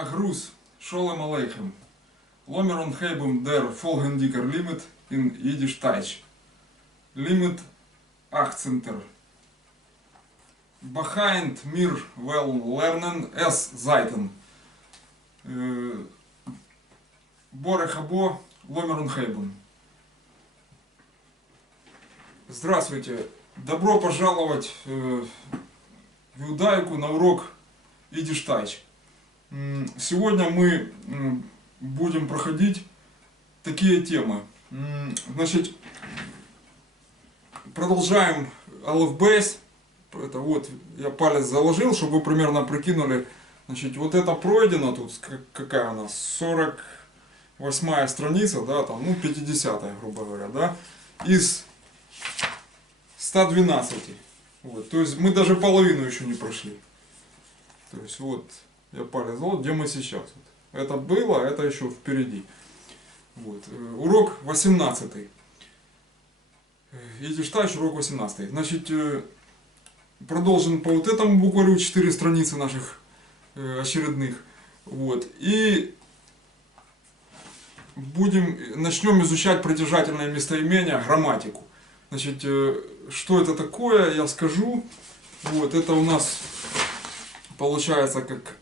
Груß, Sholem Aleichem. Lomeron hebben der volgendiker limit in Yiddish Deutsch. Limit 18. Behind mir well lernen es Seiten. Боре хабо, Ломерон Хейбен. Здравствуйте! Добро пожаловать в Иудайку на урок Yiddish Touch. Сегодня мы будем проходить такие темы. Значит, продолжаем Aleph Beis. Это вот я палец заложил, чтобы вы примерно прикинули. Значит, вот это пройдено тут, какая у нас, 48-я страница, да, там, ну, 50-я, грубо говоря, да, из 112. Вот, то есть мы даже половину еще не прошли. То есть вот я палец заложил, где мы сейчас. Вот. Это было, это еще впереди. Вот. Урок 18. Yiddish Touch, урок 18. Значит, продолжим по вот этому букварю 4 страницы наших очередных. Вот. И начнем изучать притяжательное местоимение, грамматику. Значит, что это такое, я скажу. Вот, это у нас получается как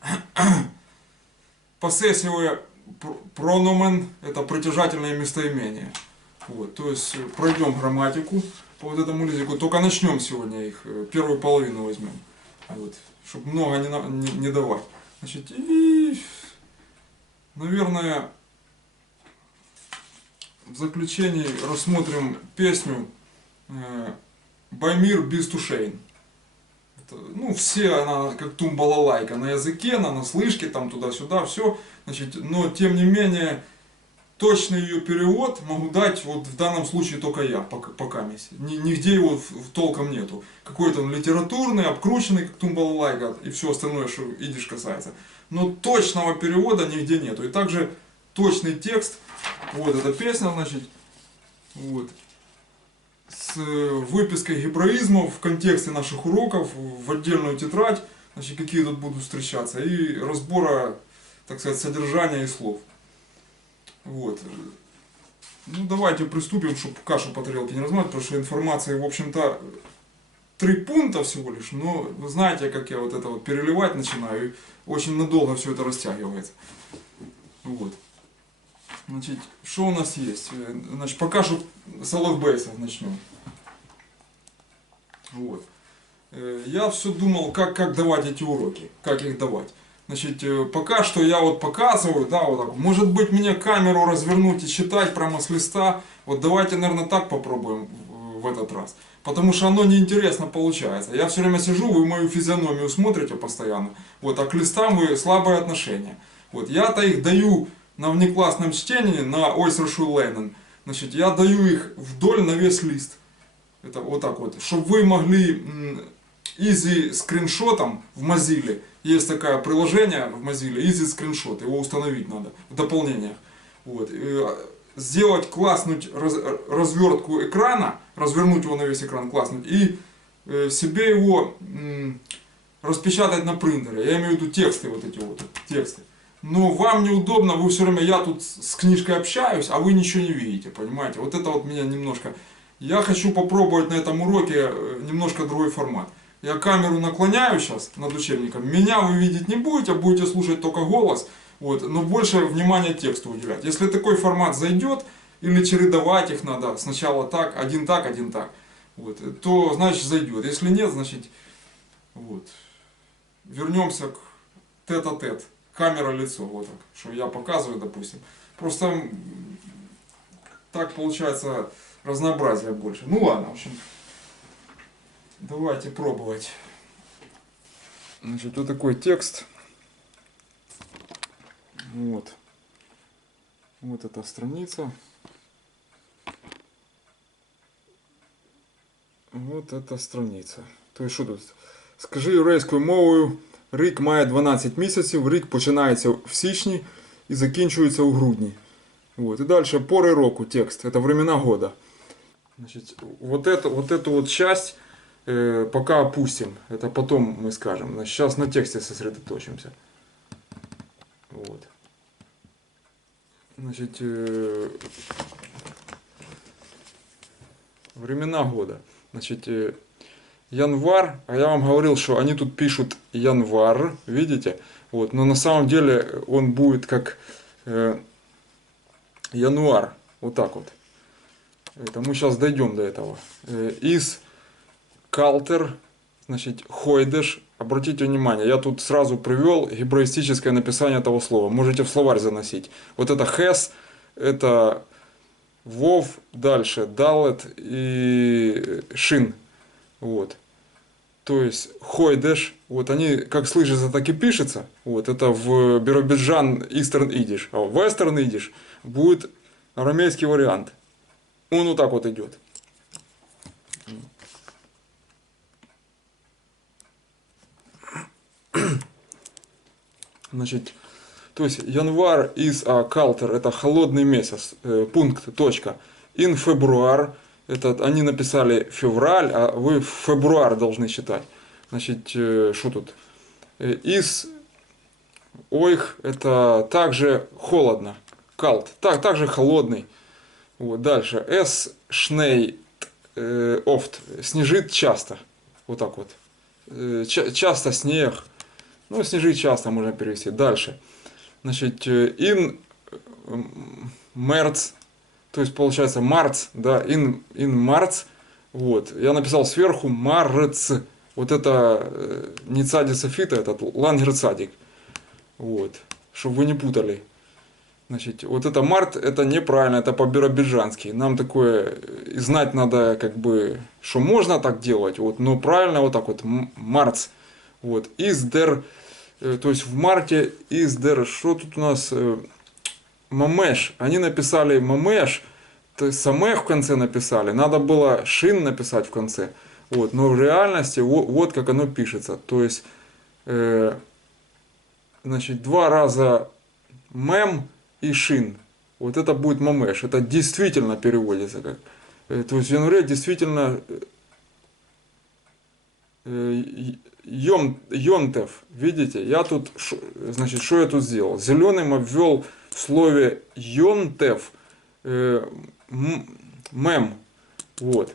possessive pronomen, это притяжательное местоимение. Вот, то есть пройдем грамматику по вот этому языку. Только начнем сегодня их, первую половину возьмем. Вот, чтобы много не давать. Значит, и, наверное, в заключении рассмотрим песню Баймир Бистушейн. Ну, все, она как тумбалалайка на языке, она на слышке, там туда-сюда, все. Значит, но тем не менее, точный ее перевод могу дать вот в данном случае только я, пока нигде его толком нету. Какой-то он литературный, обкрученный, как тумбалалайка, и все остальное, что идиш касается. Но точного перевода нигде нету. И также точный текст, вот эта песня, значит, вот, с выпиской гебраизмов в контексте наших уроков в отдельную тетрадь, значит, какие тут будут встречаться, и разбора, так сказать, содержания и слов. Вот. Ну, давайте приступим, чтобы кашу по тарелке не размазать, потому что информации, в общем-то, 3 пункта всего лишь, но вы знаете, как я вот это вот переливать начинаю, и очень надолго все это растягивается. Вот. Значит, что у нас есть? Значит, пока что с Aleph Beis начнем. Вот. Я все думал, как давать эти уроки, как их давать. Значит, пока что я вот показываю, да, вот так. Может быть, мне камеру развернуть и читать прямо с листа. Вот давайте, наверное, так попробуем в этот раз. Потому что оно неинтересно получается. Я все время сижу, вы мою физиономию смотрите постоянно. Вот, а к листам вы слабое отношение. Вот, я-то их даю на внеклассном чтении, на Ойсершу Лейнен. Значит, я даю их вдоль на весь лист. Это вот так вот. Чтобы вы могли easy скриншотом в Mozilla, есть такое приложение в Mozilla, easy скриншот, его установить надо в дополнениях. Вот. Сделать, класснуть развертку экрана, развернуть его на весь экран, класснуть, и себе его распечатать на принтере. Я имею в виду тексты, вот эти вот тексты. Но вам неудобно, вы все время, я тут с книжкой общаюсь, а вы ничего не видите, понимаете? Вот это вот меня немножко... Я хочу попробовать на этом уроке немножко другой формат. Я камеру наклоняю сейчас над учебником, меня вы видеть не будете, будете слушать только голос, вот, но больше внимания тексту уделять. Если такой формат зайдет, или чередовать их надо, сначала так, один так, вот, то значит зайдет. Если нет, значит, вот, вернемся к тет-а-тет. Камера-лицо, вот так, что я показываю, допустим. Просто так получается разнообразие больше. Ну ладно, в общем, давайте пробовать. Значит, вот такой текст. Вот. Вот эта страница. Вот эта страница. То есть, що тут? Скажи єврейською мовою. Рік має 12 місяців, рік починається в січні і закінчується у грудні. Вот. И дальше поры року текст, это времена года. Значит, вот эту вот часть пока опустим, это потом мы скажем. Значит, сейчас на тексте сосредоточимся. Вот. Значит, времена года. Значит, январь, а я вам говорил, что они тут пишут январь, видите? Вот, но на самом деле он будет как январь, вот так вот. Это мы сейчас дойдем до этого. Из калтер, значит, хойдеш. Обратите внимание, я тут сразу привел гебраистическое написание этого слова. Можете в словарь заносить. Вот это хес, это вов, дальше далет и шин. Вот. То есть хойдеш, вот они как слышится, так и пишется. Вот это в Биробиджан Eastern Yiddish. А в Western Yiddish будет арамейский вариант. Он вот так вот идет. Значит, то есть январь из калтер, это холодный месяц, пункт, точка. In февруар, это они написали февраль, а вы февруар должны считать. Значит, что тут? Из ойх, это также холодно, калт, также холодный. Вот, дальше. С шней офт, снежит часто. Вот так вот. Часто снег. Ну, снежит часто можно перевести. Дальше. Значит, in мерц, то есть получается марц, да, in марц. Вот. Я написал сверху марц. Вот это не цади софита, этот лангер цадик. Вот. Чтобы вы не путали. Значит, вот это март, это неправильно, это по-биробиджански. Нам такое знать надо, как бы, что можно так делать, вот, но правильно вот так вот, марц. Вот, издер, то есть в марте издер, что тут у нас, мамеш, они написали мамеш, то есть самех в конце написали, надо было шин написать в конце. Вот, но в реальности вот как оно пишется, то есть, значит, 2 раза мем и шин. Вот это будет мамеш. Это действительно переводится как. То есть в январе действительно йомтев. Видите? Я тут, значит, что я тут сделал? Зеленым обвел в слове йомтев мем. Вот.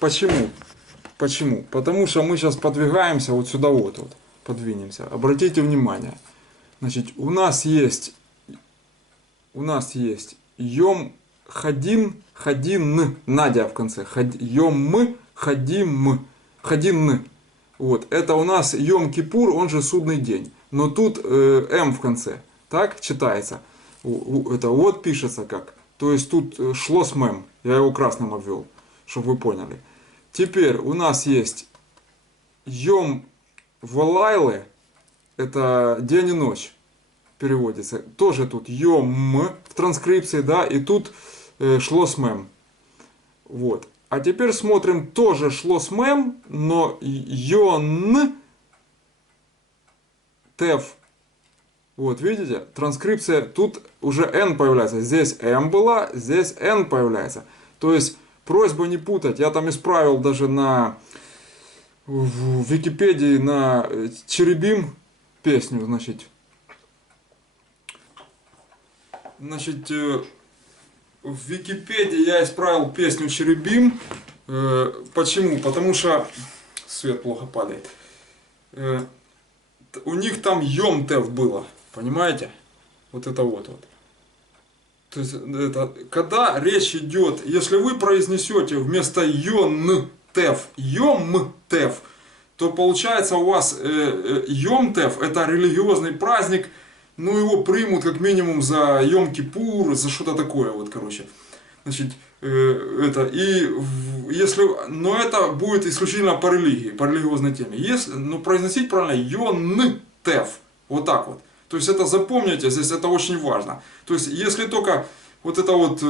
Почему? Почему? Потому что мы сейчас подвигаемся вот сюда вот, подвинемся. Обратите внимание. Значит, у нас есть йом хадин, надя в конце. Йом хадин. Вот, это у нас йом кипур, он же судный день. Но тут в конце. Так читается. Это вот пишется как. То есть тут шло с мем. Я его красным обвел, чтобы вы поняли. Теперь у нас есть йом валайле, это день и ночь переводится. Тоже тут йом в транскрипции, да, и тут шло с мем. Вот. А теперь смотрим, тоже шло с мем, но йон теф. Вот, видите, транскрипция, тут уже n появляется. Здесь m была, здесь n появляется. То есть просьба не путать. Я там исправил даже в Википедии на Черебим песню, значит, в Википедии я исправил песню Черебим. Почему? Потому что свет плохо падает. У них там йомтев было, понимаете? Вот это вот. То есть, это, когда речь идет, если вы произнесете вместо йомтев, то получается у вас йомтев, это религиозный праздник, ну его примут как минимум за Йом-Кипур, за что-то такое, вот, короче. Значит, это, и если, но это будет исключительно по религии, по религиозной теме. Если, но произносить правильно йон-тев, вот так вот. То есть это запомните, здесь это очень важно. То есть если только вот это вот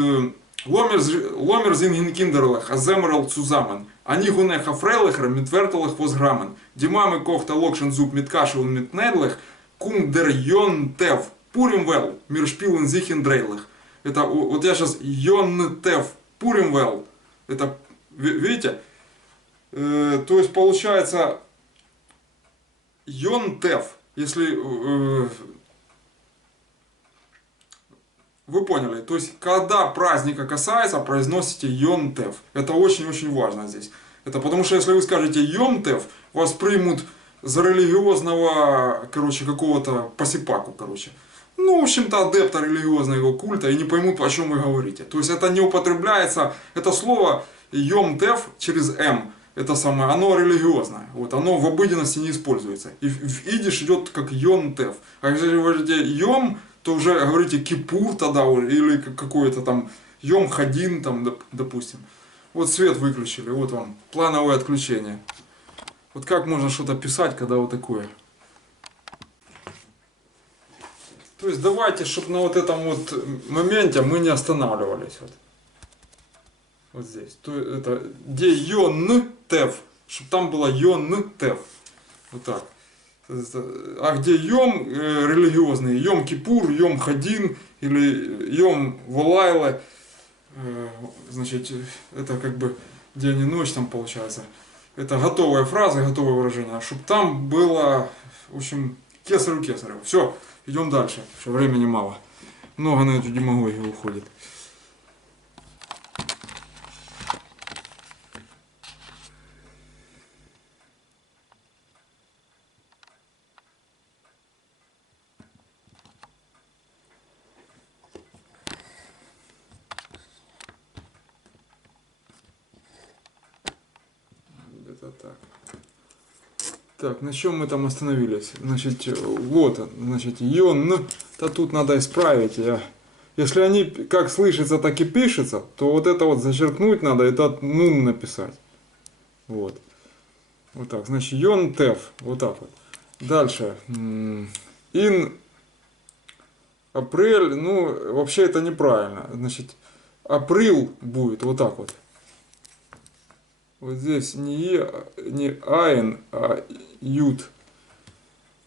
ломер зингинкиндерлах, аземерал цузамен, они гунеха фрейлехра, митвертелах возграмен, димамы кохта локшен зуб миткашевун митнедлых, кум дер йон-тев, пурим вел, миршпилен зихин дрейлых. Это вот я сейчас йон-тев Purim well. Это, видите? То есть получается Йон-Тев. Если вы поняли, то есть когда праздника касается, произносите Йон-Тев. Это очень-очень важно здесь. Это потому что если вы скажете Йом-Тев, вас примут за религиозного, короче, какого-то посипаку, короче. Ну, в общем-то, адепта религиозного культа и не поймут, о чем вы говорите. То есть это не употребляется, это слово Йом-Тев через М. Это самое, оно религиозное, вот, оно в обыденности не используется. И в идиш идет как Йом-Тев. А если вы говорите Йом, то уже говорите Кипур тогда, или какой-то там Йом-Хадин, там, допустим. Вот свет выключили, вот вам, плановое отключение. Вот как можно что-то писать, когда вот такое. То есть давайте, чтобы на вот этом вот моменте мы не останавливались. Вот здесь. То это где Йон-Тев, чтобы там было Йон-Тев. Вот так. А где Йом религиозный, Йом-Кипур, Йом-Хадин или Йом-Волайле, значит, это как бы день и ночь там получается. Это готовая фраза, готовое выражение. Чтобы там было, в общем, кесарю. Все, идем дальше. Что времени мало. Много на эту демагогию уходит. Так. Так, на чем мы там остановились? Значит, вот, значит, Йон, то тут надо исправить. Если они как слышится, так и пишется, то вот это вот зачеркнуть надо, это нун написать. Вот. Вот так, значит, Йон Тев, вот так вот. Дальше. Ин апрель, ну, вообще это неправильно. Значит, април будет вот так вот. Вот здесь не айн, а ют.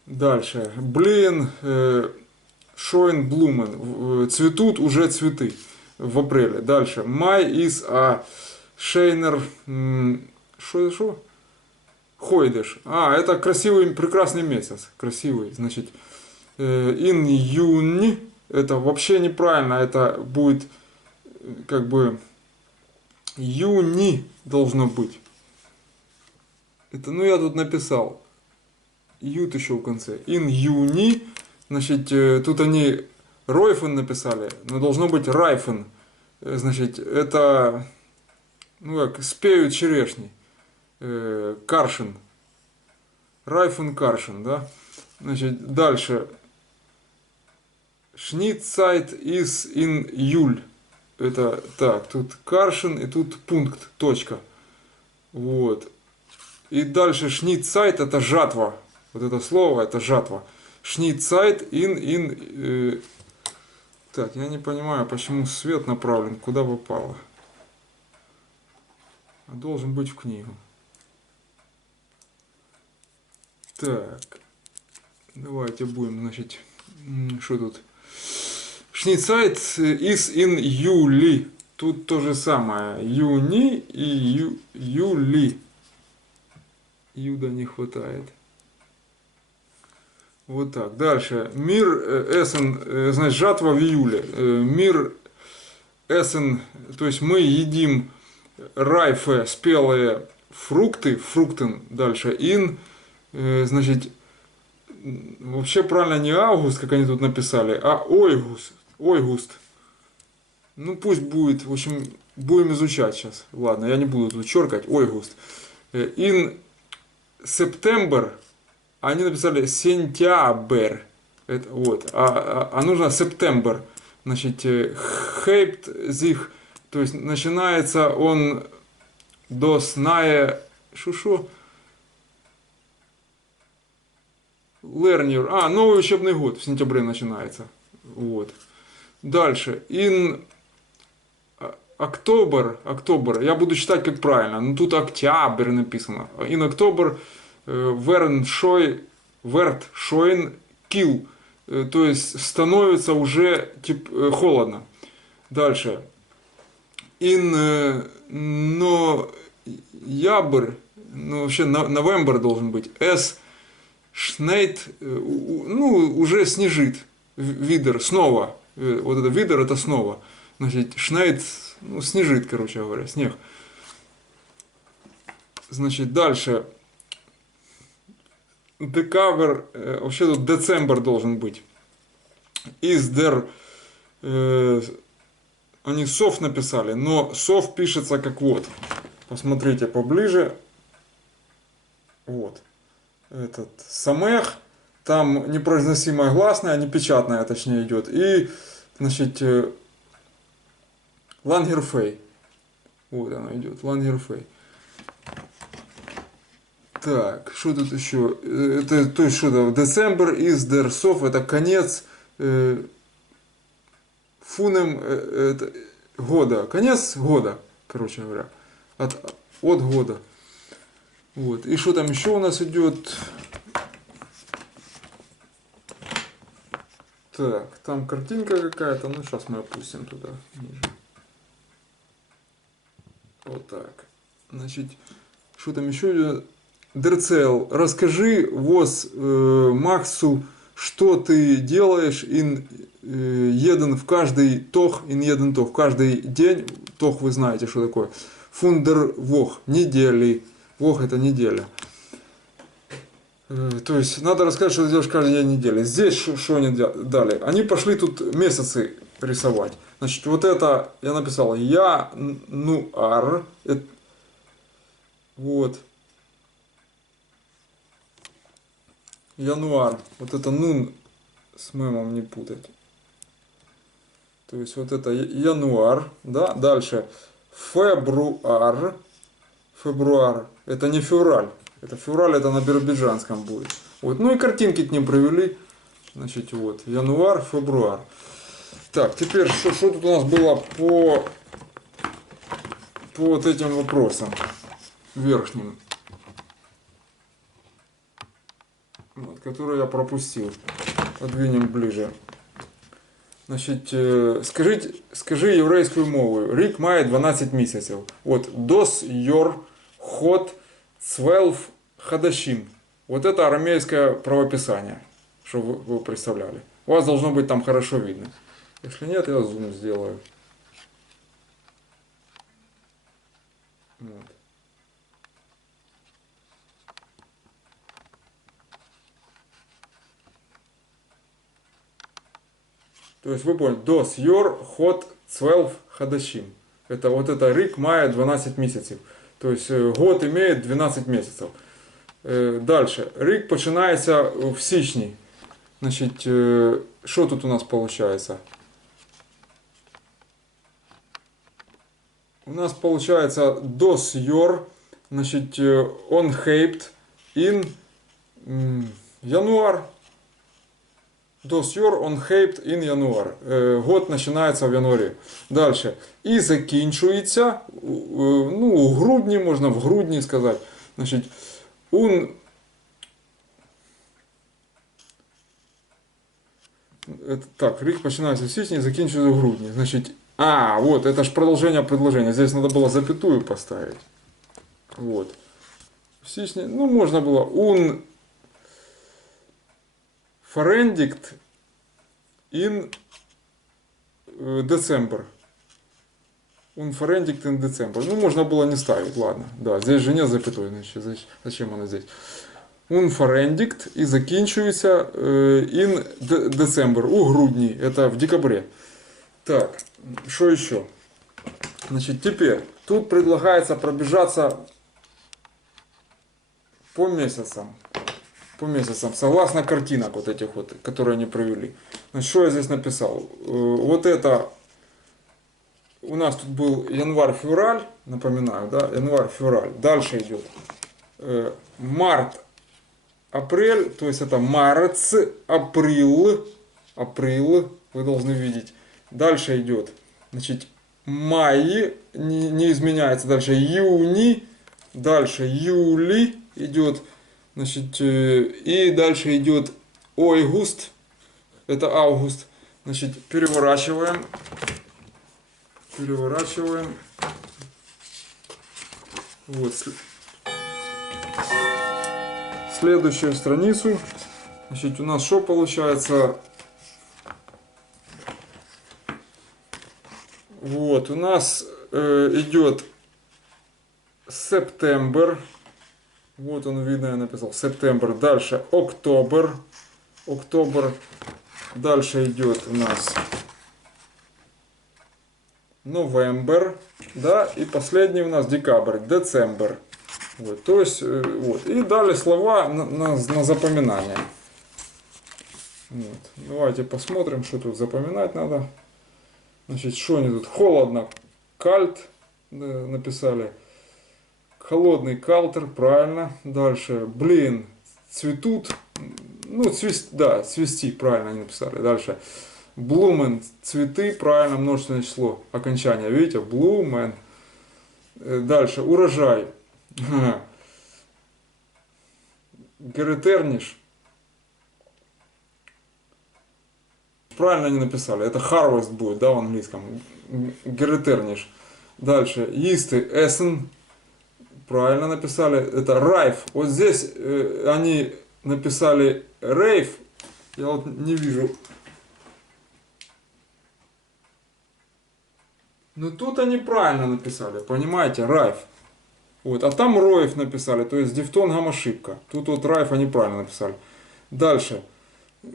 Дальше. Блин, шойн блумен. Цветут уже цветы в апреле. Дальше. Май из шейнер. Что? Хойдеш. Это красивый, прекрасный месяц. Красивый. Значит, ин юнь. Это вообще неправильно. Это будет как бы юни должно быть. Это, ну я тут написал. Ют еще в конце. Ин юни. Значит, тут они ройфен написали, но должно быть райфен. Значит, это, ну как, спеют черешни. Каршин. Райфен каршин, да? Значит, дальше. Шницайт из ин юль. Это так, тут каршин и тут пункт, точка. Вот. И дальше шницайт это жатва. Вот это слово это жатва. Шницайт ин. Так, я не понимаю, почему свет направлен, куда попало. Должен быть в книгу. Так. Давайте будем, значит, что тут? Шницайт из ин юли. Тут то же самое. Юни и юли. Юда не хватает. Вот так. Дальше. Мир эсен, значит, жатва в июле. Мир эсен, то есть мы едим райфе, спелые фрукты, фруктен. Дальше. Ин, значит, вообще правильно не август, как они тут написали, а ойгуст. Ойгуст. Ну пусть будет, в общем, будем изучать сейчас. Ладно, я не буду тут черкать. Ойгуст. In September они написали сентябрь. Это, вот. А нужно September. Значит, heibt sich, то есть начинается он до сная шушо. Learner. Новый учебный год в сентябре начинается. Вот. Дальше. In October. Я буду читать как правильно. Но тут октябрь написано. In October Верт шойн кил. То есть становится уже холодно. Дальше. in ноябрь, ну вообще новембр должен быть, es schneit, ну уже снежит, видер, снова, вот это видер это снова, значит schneit, ну снежит, короче говоря, снег. Значит дальше, декабрь, вообще тут децембр должен быть, is der, они сов написали, но сов пишется как вот. Посмотрите поближе. Вот. Этот самех. Там непроизносимая гласная, непечатная точнее идет. И, значит, лангерфей. Вот она идет. Лангерфей. Так, что тут еще? Это, то есть, что-то, децембр из der сов, это конец фунем года. Конец года, короче говоря. От года. Вот. И что там еще у нас идет? Так, там картинка какая-то. Ну, сейчас мы опустим туда ниже. Вот так. Значит, что там еще идет? Дерцел, расскажи воз Максу, что ты делаешь един в каждый тох, един тох, в каждый день. Тох вы знаете, что такое. Фундер вох, недели. Вох это неделя. То есть надо рассказать, что ты делаешь каждый день недели. Здесь что они дали? Они пошли тут месяцы рисовать. Значит, вот это я написал януар. Вот. Януар. Вот это нун с мемом не путать. То есть вот это януар. Да? Дальше. Фебруар. Фебруар. Это не февраль. Это февраль, это на биробиджанском будет. Вот. Ну и картинки к ним привели. Значит, вот. Януар, февруар. Так, теперь, что тут у нас было по вот этим вопросам верхним. Вот, которые я пропустил. Подвинем ближе. Значить, скажи єврейською мовою. Рік має 12 місяців. От, дос йор ход 12 хадашим. Вот это арамейское правописание, чтобы вы представляли. У вас должно быть там хорошо видно. Если нет, я зум сделаю. Вот. То есть вы поняли, дос йор ход 12 хадашим. Это вот это рик мая 12 месяцев. То есть год имеет 12 месяцев. Дальше. Рик починається в січні. Значить, що тут у нас получается? У нас получается дос йор, значит, он хейпт ин януар. Дос йор он хейпт ин януар. Год починається в январі. Дальше. І закінчується, ну, у грудні, можна в грудні сказати. Значить, так, рік починається в січні, закінчується в грудні. Значить, вот, это ж продолжение предложения. Здесь надо было запятую поставить. Вот. В січні, ну, можно было форендикт in December. Форендикт in December. Ну, можно было не ставить, ладно. Да, здесь же нет запятой, значит, зачем она здесь? Форендикт и закінчується in December, у грудні, это в декабре. Так, что еще? Значит, теперь, тут предлагается пробежаться по месяцам. По месяцам, согласно картинок вот этих вот, которые они провели. Значит, что я здесь написал? Вот это у нас тут был январь-февраль, напоминаю, да, январь-февраль. Дальше идет март-апрель, то есть это марц-апрель, вы должны видеть. Дальше идет, значит, май, не изменяется, дальше июни, дальше июли идет. Значит, и дальше идет ойгуст, это август. Значит, переворачиваем. Вот. Следующую страницу. Значит, у нас что получается? Вот, у нас идет September. Вот он, видно, я написал September. Дальше October. October. Дальше идет у нас November. Да, и последний у нас December. December. Вот, то есть, вот. И дали слова на запоминание. Вот. Давайте посмотрим, что тут запоминать надо. Значит, что они тут? Холодно. Кальт написали. Холодный калтер, правильно. Дальше, блин, цветут. Ну, да, цвести, правильно они написали. Дальше, блумен, цветы, правильно, множественное число. Окончание, видите, блумен. Дальше, урожай. Геретерниш. Правильно они написали. Это harvest будет, да, в английском. Геретерниш. Дальше, исты, эссен. Правильно написали. Это райф. Вот здесь они написали рейф. Я вот не вижу. Но тут они правильно написали. Понимаете? Райф. Вот. А там роев написали. То есть дифтонгом ошибка. Тут вот райф они правильно написали. Дальше.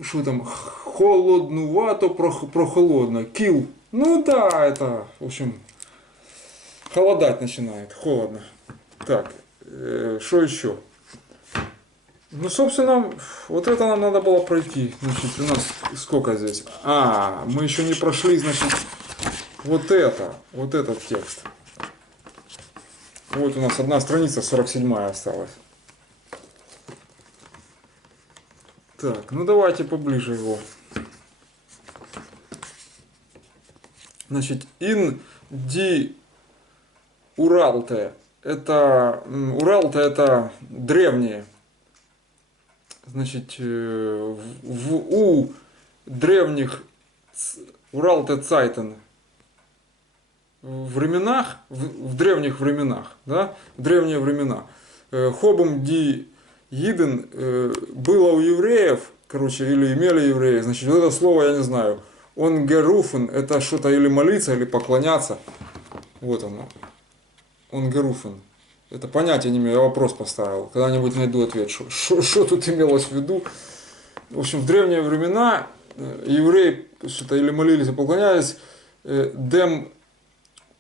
Что там? Холоднувато, прохолодно. Кил. Ну да, это, в общем, холодать начинает. Холодно. Так, что еще? Ну, собственно, вот это нам надо было пройти. Значит, у нас сколько здесь? А, мы еще не прошли, значит, вот этот текст. Вот у нас одна страница, 47-я осталась. Так, ну давайте поближе его. Значит, инди Уралте. Уралте это древние. Значит, у древних Уралте Цайтен временах, в древних временах, да, в древние времена. Хобум ди Иден было у евреев, короче, или имели евреи, значит, вот это слово я не знаю. Он геруфен, это что-то или молиться, или поклоняться. Вот оно. Он геруфен. Это понятие не имею, я вопрос поставил. Когда-нибудь найду ответ, что тут имелось в виду. В общем, в древние времена евреи что-то или молились, или поклонялись. Дем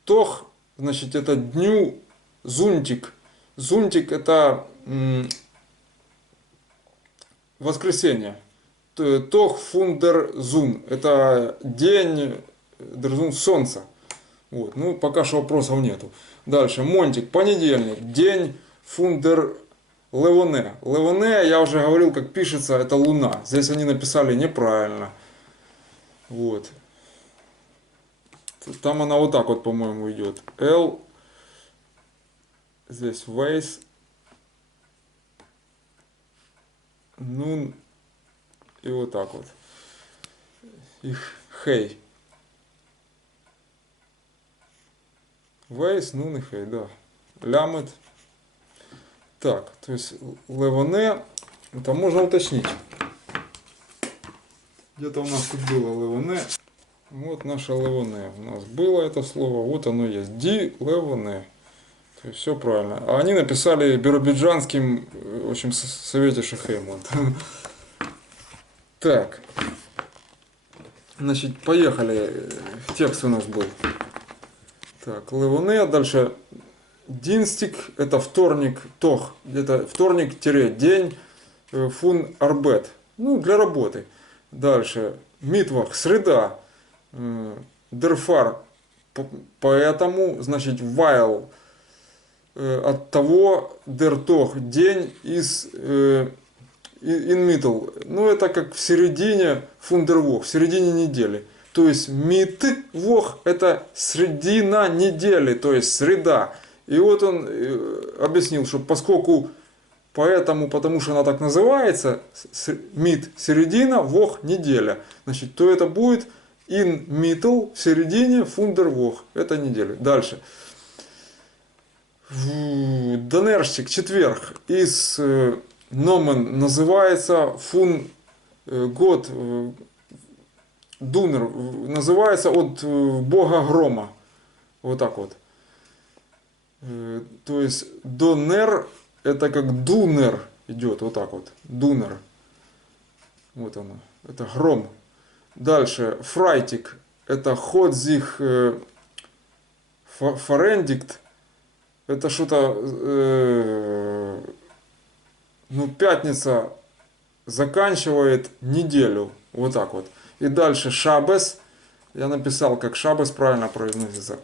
тох, значит, это дню зунтик. Зунтик это воскресенье. Тох фундер зун. Это день дерзун солнца. Вот. Ну, пока что вопросов нету. Дальше. Монтик. Понедельник. День фундер левоне. Левоне, я уже говорил, как пишется, это луна. Здесь они написали неправильно. Вот. Там она вот так вот, по-моему, идет. L. Здесь вейс. Нун. И вот так вот. Их хей. Вейс, нун и хей, да. Лямет. Так, то есть левоне. Это можно уточнить. Где-то у нас тут было левоне. Вот наше левоне. У нас было это слово. Вот оно есть. Ди левоне. То есть все правильно. А они написали биробиджанским, в общем, совете Шахеймон. Так. Значит, поехали. Текст у нас был. Так, левоне. Дальше. Динстик. Это вторник. Тох. Это вторник-день. Фун арбет. Ну, для работы. Дальше. Митвах. Среда. Дерфар. Поэтому, значит, while. От того, дертох, день из in middle. Ну, это как в середине фундервох, в середине недели. То есть митвох это средина недели, то есть среда. И вот он объяснил, что поскольку поэтому, потому что она так называется, мид середина, вох неделя, значит, то это будет in middle, в середине, фундервох, это неделя. Дальше. Донерщик, четверг, из Номен называется фун год Дунер, называется от бога грома. Вот так вот. То есть Донер это как Дунер идет, вот так вот. Дунер. Вот оно. Это гром. Дальше Фрайтик это Ходзих Форендикт. Это что-то, ну, пятница заканчивает неделю. Вот так вот. И дальше Шабес. Я написал, как Шабес правильно произносится.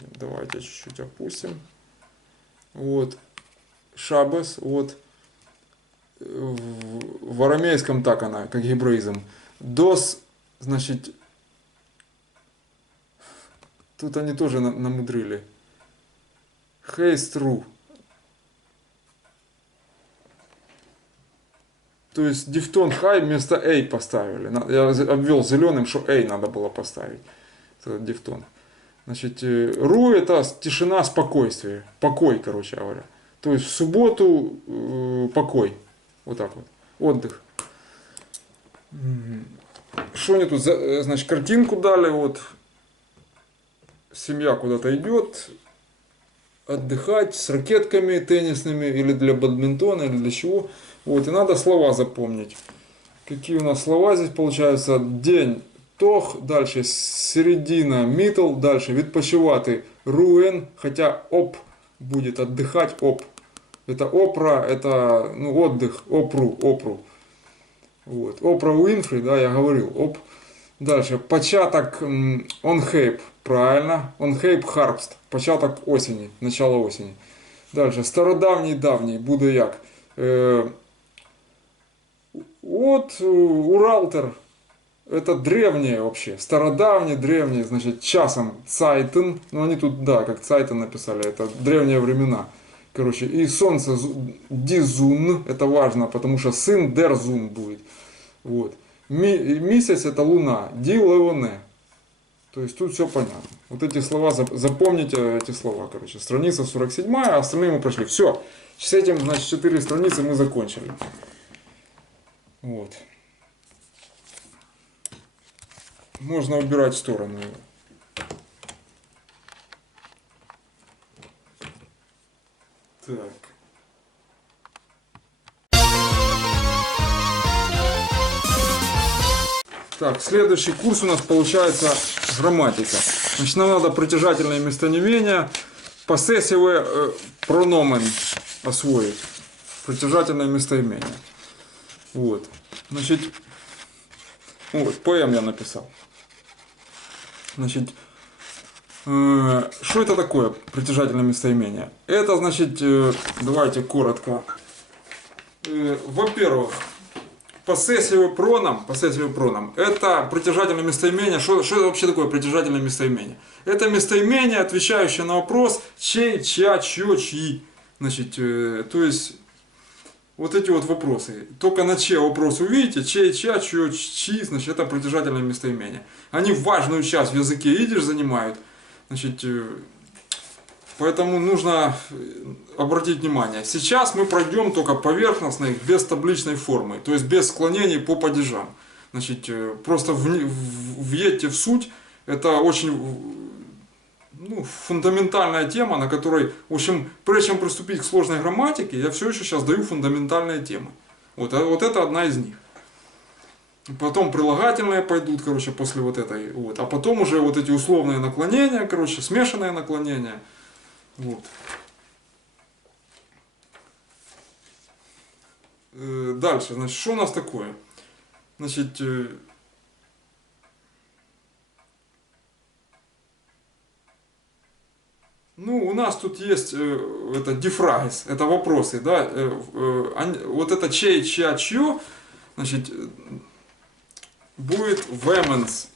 Давайте чуть-чуть опустим. Вот. Шабес. Вот. В арамейском так она, как гебраизм. Дос, значит, тут они тоже намудрили. Хейстру. То есть дифтон хай вместо эй поставили. Я обвел зеленым, что эй надо было поставить. Это дифтон. Значит, ру это тишина, спокойствие. Покой, короче говоря. То есть в субботу покой. Вот так вот. Отдых. Что они тут, значит, картинку дали. Вот. Семья куда-то идет. Отдыхать с ракетками теннисными или для бадминтона, или для чего. Вот, и надо слова запомнить. Какие у нас слова здесь получаются? День, тох, дальше середина, митл, дальше відпочивати, руен, хотя оп будет отдыхать, оп. Это опра, это ну, отдых, опру. Вот. Опра Уинфри, да, я говорил, оп. Дальше, початок онхейп, правильно, онхейп харпст, початок осени, начало осени. Дальше, стародавний, буде як. Вот Уралтер, это древнее вообще, древние, значит, часом Цайтен, ну они тут, да, как Цайтен написали, это древние времена. Короче, и солнце Дизун, это важно, потому что сын Дерзун будет. Вот. Месяц это луна, Ди Леоне. То есть тут все понятно. Вот эти слова, запомните эти слова, короче. Страница 47, а остальные мы прошли. Все. С этим, значит, 4 страницы мы закончили. Вот. Можно убирать в сторону его. Так. Так, следующий курс у нас получается грамматика. Значит, нам надо притяжательные местоимения, possessive pronomen освоить. Притяжательное местоимение. Вот. Значит, вот, поэм я написал. Значит, что это такое притяжательное местоимение? Это, значит, давайте коротко. Во-первых, possessive pronoun это притяжательное местоимение. Что вообще такое притяжательное местоимение? Это местоимение, отвечающее на вопрос чей, чья, чье, чьи. Значит, то есть вот эти вот вопросы. Только на чей вопрос увидите, чей, чья, чье, чьи, значит, это притяжательное местоимение. Они важную часть в языке идиш занимают. Значит, поэтому нужно обратить внимание. Сейчас мы пройдем только поверхностно их, без табличной формы, то есть без склонений по падежам. Значит, просто въедьте в суть. Это очень фундаментальная тема, на которой, в общем, прежде чем приступить к сложной грамматике, я все еще сейчас даю фундаментальные темы. Вот это одна из них. Потом прилагательные пойдут, короче, после вот этой. Вот. А потом уже вот эти условные наклонения, короче, смешанные наклонения. Вот. Дальше, значит, что у нас такое? Значит, у нас тут есть это дифрагис, это вопросы, да, вот это чей, чья, чье, значит, будет women's.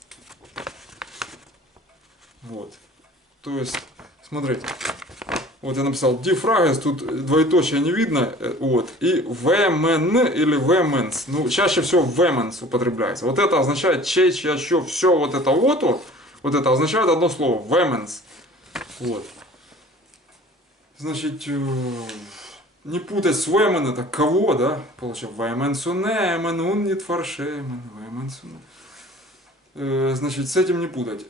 Вот. То есть, смотрите, вот я написал дифрагис, тут двоеточие не видно, вот, и women или women's, ну, чаще всего women's употребляется. Вот это означает чей, чья, чье, все вот это означает одно слово, women's. Вот. Значит, не путать с Вэмен, это кого, да? Получается, Вэмен Сунэмен, он не фаршемен, Вэмен Сунэмен. Значит, с этим не путать.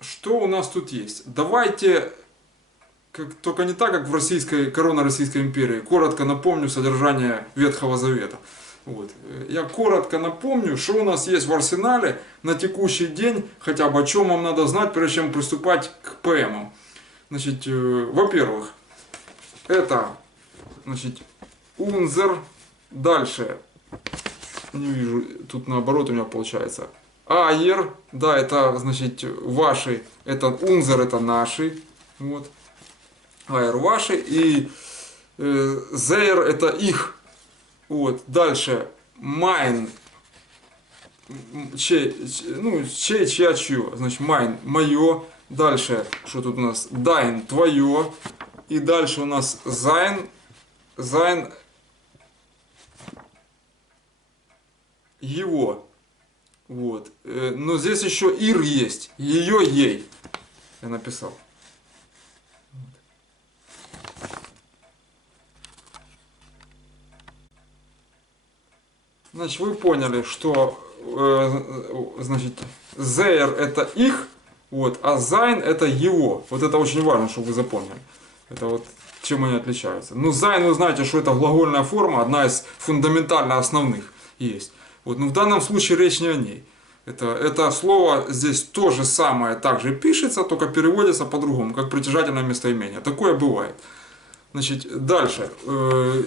Что у нас тут есть? Давайте, только не так, как в российской, корона Российской империи, коротко напомню содержание Ветхого Завета. Вот. Я коротко напомню, что у нас есть в арсенале на текущий день, хотя бы о чем вам надо знать, прежде чем приступать к ПМам. Значит, во-первых, это, значит, Унзер, дальше, не вижу, тут наоборот у меня получается, Айер, да, это, значит, ваши, это Унзер, это наши, вот, Айер ваши, и Зейр, это их, вот, дальше, Майн, чья, чье, значит, Майн, мое, дальше, что тут у нас, Дайн, твое, и дальше у нас Зайн, его. Вот. Но здесь еще Ир есть. Ее, ей. Я написал. Значит, вы поняли, что значит, Зейр это их, вот, а Зайн это его. Вот это очень важно, чтобы вы запомнили. Это вот чем они отличаются. Ну, Зайн, вы знаете, что это глагольная форма, одна из фундаментально основных есть. Вот, но в данном случае речь не о ней. Это слово здесь то же самое также пишется, только переводится по-другому, как притяжательное местоимение. Такое бывает. Значит, дальше.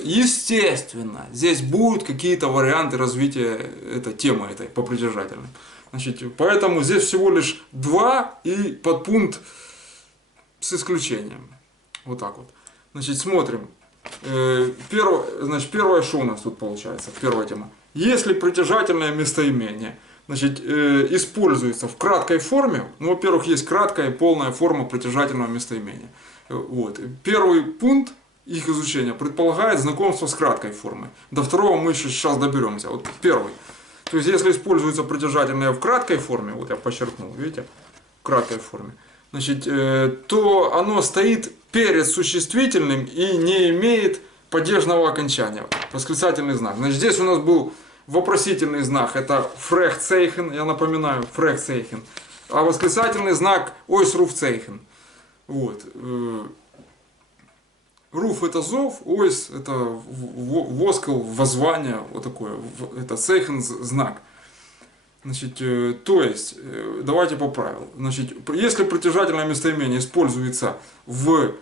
Естественно, здесь будут какие-то варианты развития этой темы этой по притяжательным. Значит, поэтому здесь всего лишь два и подпункт с исключением. Вот так вот. Значит, смотрим. Первое, что у нас тут получается, первая тема. Если притяжательное местоимение, значит, используется в краткой форме, ну, во-первых, есть краткая и полная форма притяжательного местоимения. Вот. Первый пункт их изучения предполагает знакомство с краткой формой. До второго мы еще сейчас доберемся. Вот первый. То есть, если используется притяжательное в краткой форме, вот я подчеркнул, видите, в краткой форме, значит, то оно стоит перед существительным и не имеет падежного окончания. Восклицательный знак. Значит, здесь у нас был вопросительный знак, это фрехцейхен, я напоминаю, фрехцейхен, а восклицательный знак ойсруфцейхен. Вот. Руф это зов, ойс это воскал, воззвание, вот такое, это цейхен знак. Значит, то есть, давайте по правилу. Значит, если притяжательное местоимение используется в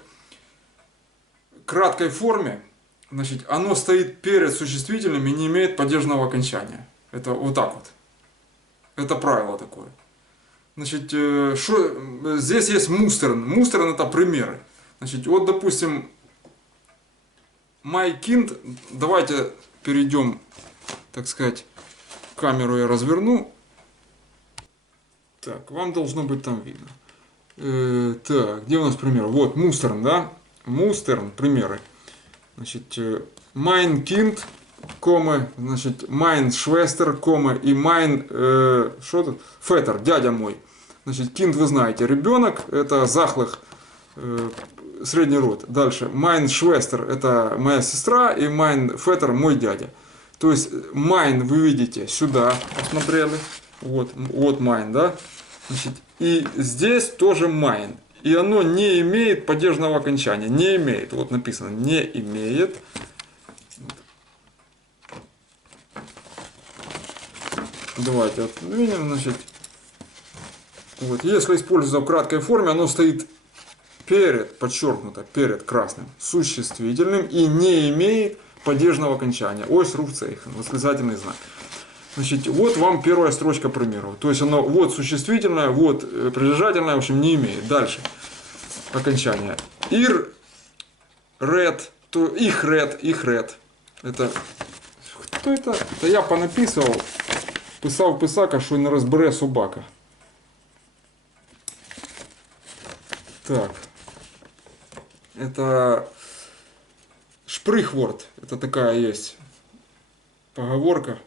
краткой форме, значит, оно стоит перед существительным и не имеет падежного окончания. Это вот так вот. Это правило такое. Значит, здесь есть мустерн. Мустерн это примеры. Значит, вот, допустим, my kind, давайте перейдем, так сказать, камеру я разверну. Так, вам должно быть там видно. Так, где у нас примеры? Вот, мустерн, да? Мустерн, примеры. Значит, mein Kind, кома, значит, mein Schwester, кома, и mein, что тут? Фетер, дядя мой. Значит, kind вы знаете, ребенок, это захлых, средний род. Дальше, mein Schwester, это моя сестра, и mein Фетер, мой дядя. То есть, mein вы видите сюда, посмотрели, вот mein, да? Значит, и здесь тоже mein. И оно не имеет падежного окончания. Не имеет. Вот написано, не имеет. Давайте отменим, значит. Вот. Если используется в краткой форме, оно стоит перед, подчеркнуто, перед красным существительным и не имеет падежного окончания. Ось, руф, цейхен. Восклицательный знак. Значит, вот вам первая строчка примеров. То есть оно вот существительное, вот прилежательное, в общем, не имеет. Дальше. Окончание. Ир, ред, то их ред. Это кто это? Это я понаписывал. Писав писака, що не розбере собака. Так. Это шприхворд. Это такая есть поговорка.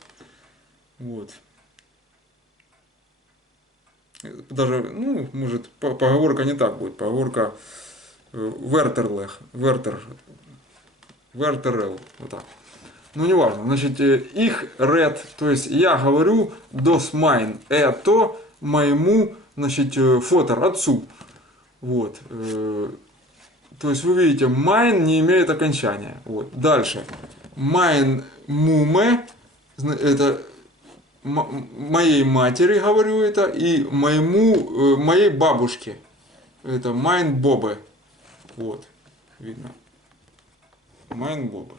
Вот. Даже, ну, может, поговорка не так будет. Поговорка Вертерлех, вертерел, вот так. Ну, неважно, значит, их ред, то есть я говорю дос майн, это моему, значит, фотор, отцу. Вот. То есть вы видите, майн не имеет окончания. Вот. Дальше. Майн муме, это моей матери говорю это, и моей бабушке. Это майн бобе. Вот. Видно. Майн бобе.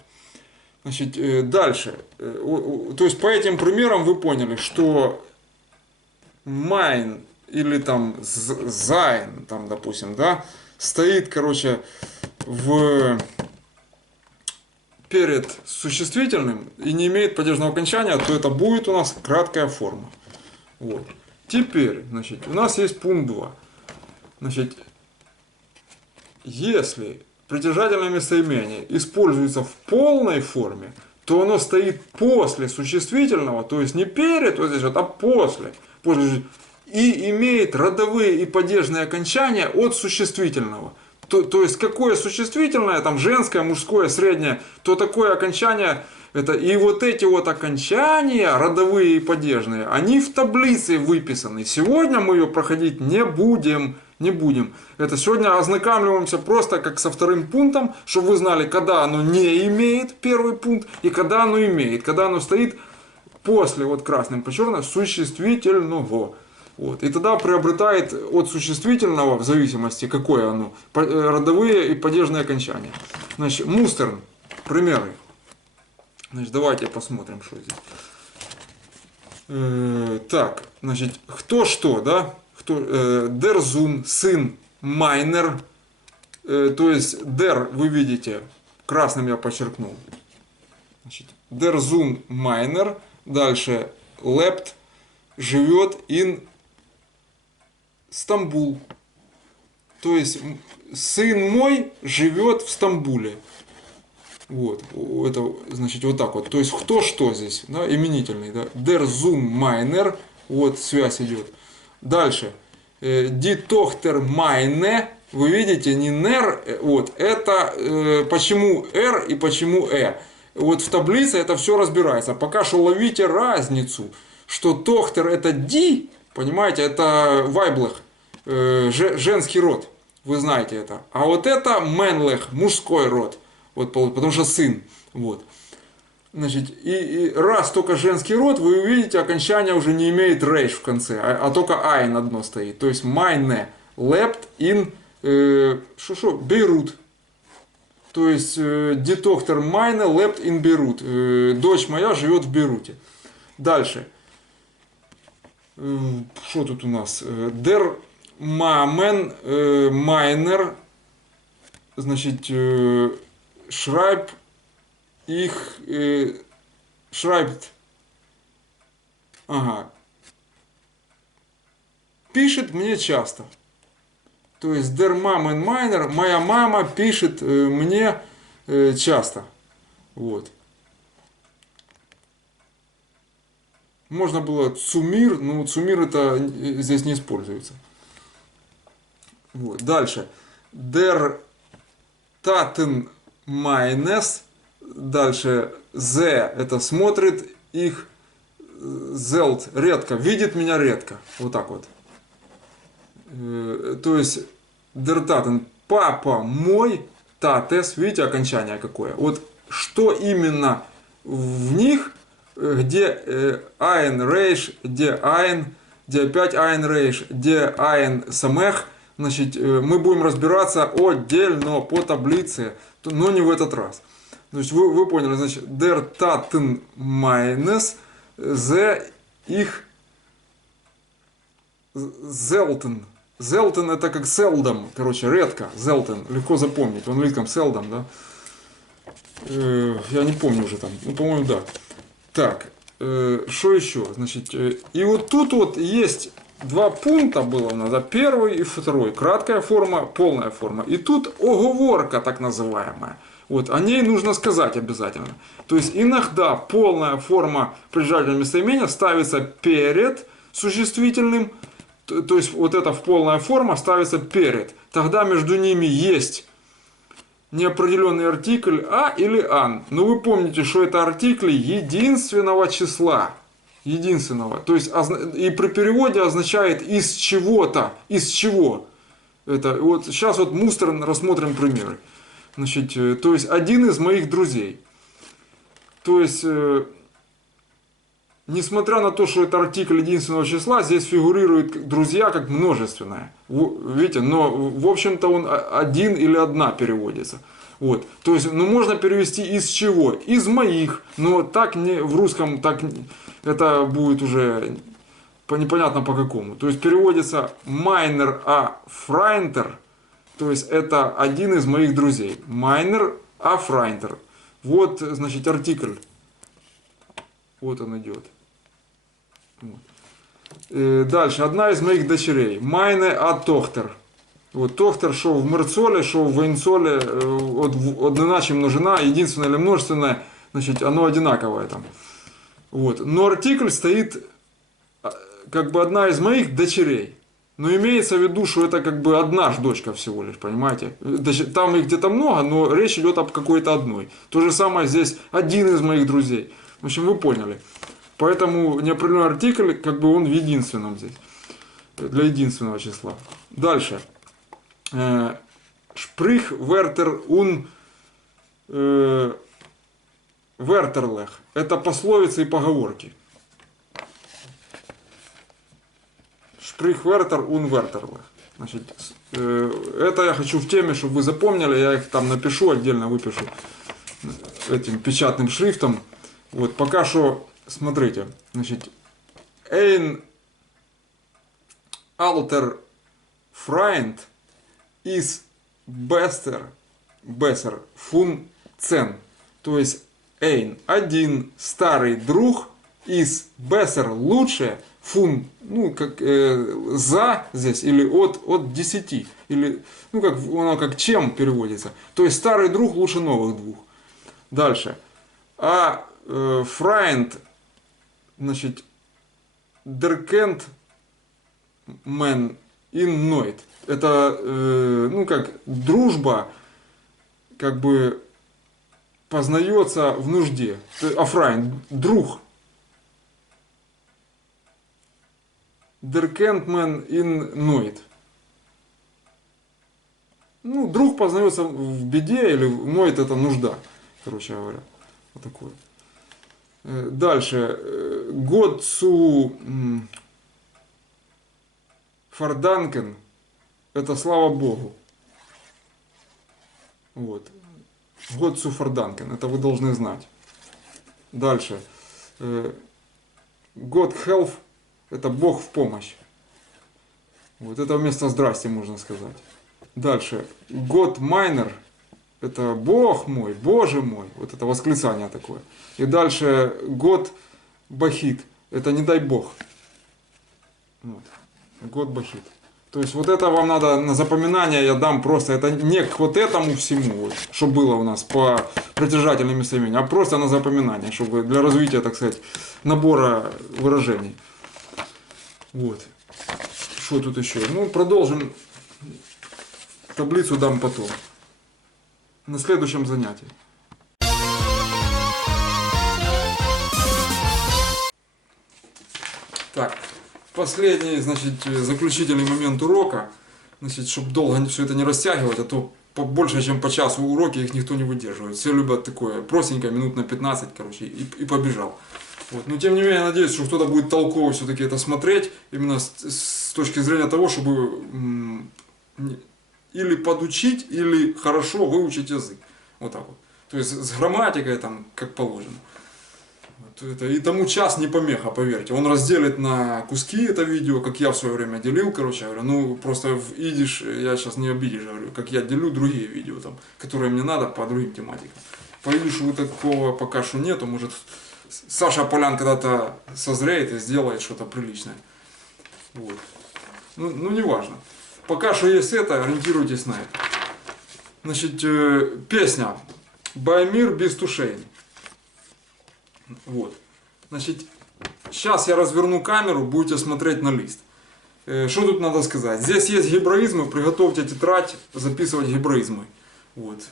Значит, дальше. То есть по этим примерам вы поняли, что mine или там sein, там, допустим, да, стоит, короче, перед существительным и не имеет падежного окончания, то это будет у нас краткая форма. Вот. Теперь, значит, у нас есть пункт 2. Значит, если притяжательное местоимение используется в полной форме, то оно стоит после существительного, то есть не перед, вот здесь вот, а после. И имеет родовые и падежные окончания от существительного. То есть какое существительное, там женское, мужское, среднее, то такое окончание, это, и вот эти вот окончания, родовые и падежные, они в таблице выписаны. Сегодня мы ее проходить не будем. Это сегодня ознакомливаемся просто как со вторым пунктом, чтобы вы знали, когда оно не имеет, первый пункт, и когда оно имеет, когда оно стоит после, вот красным по черному, существительного. Вот. И тогда приобретает от существительного, в зависимости какое оно, родовые и падежные окончания. Значит, мустерн, примеры. Значит, давайте посмотрим, что здесь. Так, значит, кто что, да? Der Sohn, сын, майнер, то есть der, вы видите, красным я подчеркнул. Значит, der Sohn майнер, дальше lebt, живет in Стамбул. То есть сын мой живет в Стамбуле. Вот, это значит вот так вот. То есть кто что здесь, да, именительный, да? Der Sohn майнер, вот связь идет. Дальше. Die Tochter meine, вы видите, не нер, вот, это почему r и почему Вот в таблице это все разбирается. Пока что ловите разницу, что Tochter это die, понимаете, это Weiblech, женский род, вы знаете это. А вот это Männlich, мужской род, вот, потому что сын, вот. Значит, и раз только женский род, вы увидите, окончание уже не имеет рейш в конце, а только айн одно стоит. То есть meine lebt in Бейрут. То есть die Tochter meine lebt in Бейрут. Дочь моя живет в Бейруте. Дальше. Что тут у нас? Der Mamen meiner, значит, schreibt их schreibt, пишет мне часто. То есть der Mamen meiner, моя мама пишет мне часто. Вот. Можно было цумир, но цумир это здесь не используется. Вот. Дальше. Der Taten meines. Дальше. The это смотрит их. Zelt редко. Видит меня редко. Вот так вот. То есть der Taten папа мой. Tates. Видите окончание какое? Вот что именно в них, где ein рейш, где ein, где опять ein рейш, где ein самех. Значит, мы будем разбираться отдельно по таблице, но не в этот раз. Значит, вы поняли, значит, der Taten meines, the их selten. Selten это как seldom, короче, редко, selten, легко запомнить, в английском seldom, да. Я не помню уже там, ну, по-моему, да. Так, что еще? Значит, и вот тут вот есть два пункта было у нас, да, первый и второй. Краткая форма, полная форма. И тут оговорка так называемая. Вот, о ней нужно сказать обязательно. То есть иногда полная форма прижательного местоимения ставится перед существительным, то есть вот эта полная форма ставится перед. Тогда между ними есть неопределенный артикль а или ан. Но вы помните, что это артикли единственного числа. Единственного. То есть и при переводе означает из чего-то. Из чего. Это, вот сейчас вот мустро рассмотрим примеры. Значит, то есть один из моих друзей. То есть, несмотря на то, что это артикль единственного числа, здесь фигурирует друзья как множественное. Видите, но в общем-то он один или одна переводится. Вот. То есть, ну можно перевести из чего? Из моих. Но так не, в русском так это будет уже непонятно по какому. То есть переводится майнер а фрайнтер. То есть это один из моих друзей. Майнер а фрайнтер. Вот, значит, артикль. Вот он идет. Дальше. Одна из моих дочерей. Майне а тохтер. Вот тохтер, что в мерцоле, что в воинцоле, одиначе множина, единственное или множественное, значит, оно одинаковое там. Вот. Но артикль стоит как бы одна из моих дочерей. Но имеется в виду, что это как бы одна ж дочка всего лишь, понимаете? Там их где-то много, но речь идет об какой-то одной. То же самое здесь один из моих друзей. В общем, вы поняли. Поэтому неопределенный артикль, как бы он в единственном здесь. Для единственного числа. Дальше. Шприх вертер ун вертерлех. Это пословицы и поговорки. Шприх вертер ун вертерлех. Значит, это я хочу в теме, чтобы вы запомнили. Я их там напишу, отдельно выпишу этим печатным шрифтом. Вот, пока что, смотрите. Значит, ein alter Freund is besser fun цен. То есть ein, один старый друг, is besser, лучше, фун, ну, как за здесь, или от 10, или, ну, как оно как чем переводится. То есть старый друг лучше новых двух. Дальше. А Freund, значит, der kennt man in Not. Это, ну, как дружба, как бы познается в нужде. А Freund, друг. Der kennt man in Not. Ну, друг познается в беде, или Not это нужда, короче говоря. Вот такое. Дальше. Gott zu verdanken. Это слава Богу. Вот. Gott zu verdanken. Это вы должны знать. Дальше. God help. Это Бог в помощь. Вот это вместо здрасте можно сказать. Дальше. God minor. Это Бог мой, Боже мой. Вот это восклицание такое. И дальше God бахит. Это не дай Бог. Вот. God бахит. То есть вот это вам надо на запоминание, я дам просто, это не к вот этому всему, вот, что было у нас по притяжательным местоимениям, а просто на запоминание, чтобы для развития, так сказать, набора выражений. Вот. Что тут еще? Ну, продолжим. Таблицу дам потом. На следующем занятии. Так, последний, значит, заключительный момент урока. Значит, чтобы долго все это не растягивать, а то больше, чем по часу уроки их никто не выдерживает. Все любят такое простенькое, минут на 15, короче, и побежал. Вот. Но тем не менее, я надеюсь, что кто-то будет толково все-таки это смотреть, именно с точки зрения того, чтобы или подучить, или хорошо выучить язык. Вот так вот. То есть с грамматикой там как положено. Вот это, и тому час не помеха, поверьте. Он разделит на куски это видео, как я в свое время делил, короче говоря. Ну, просто в идиш, я сейчас не обидишь, говорю, как я делю другие видео, там, которые мне надо по другим тематикам. По идишу вот такого пока что нету, может Саша Полян когда-то созреет и сделает что-то приличное. Вот. Ну, не важно. Пока что есть это, ориентируйтесь на это. Значит, песня «Баймир Бестушейн». Вот. Значит, сейчас я разверну камеру, будете смотреть на лист. Что тут надо сказать? Здесь есть гебраизмы, приготовьте тетрадь, записывать гебраизмы. Вот.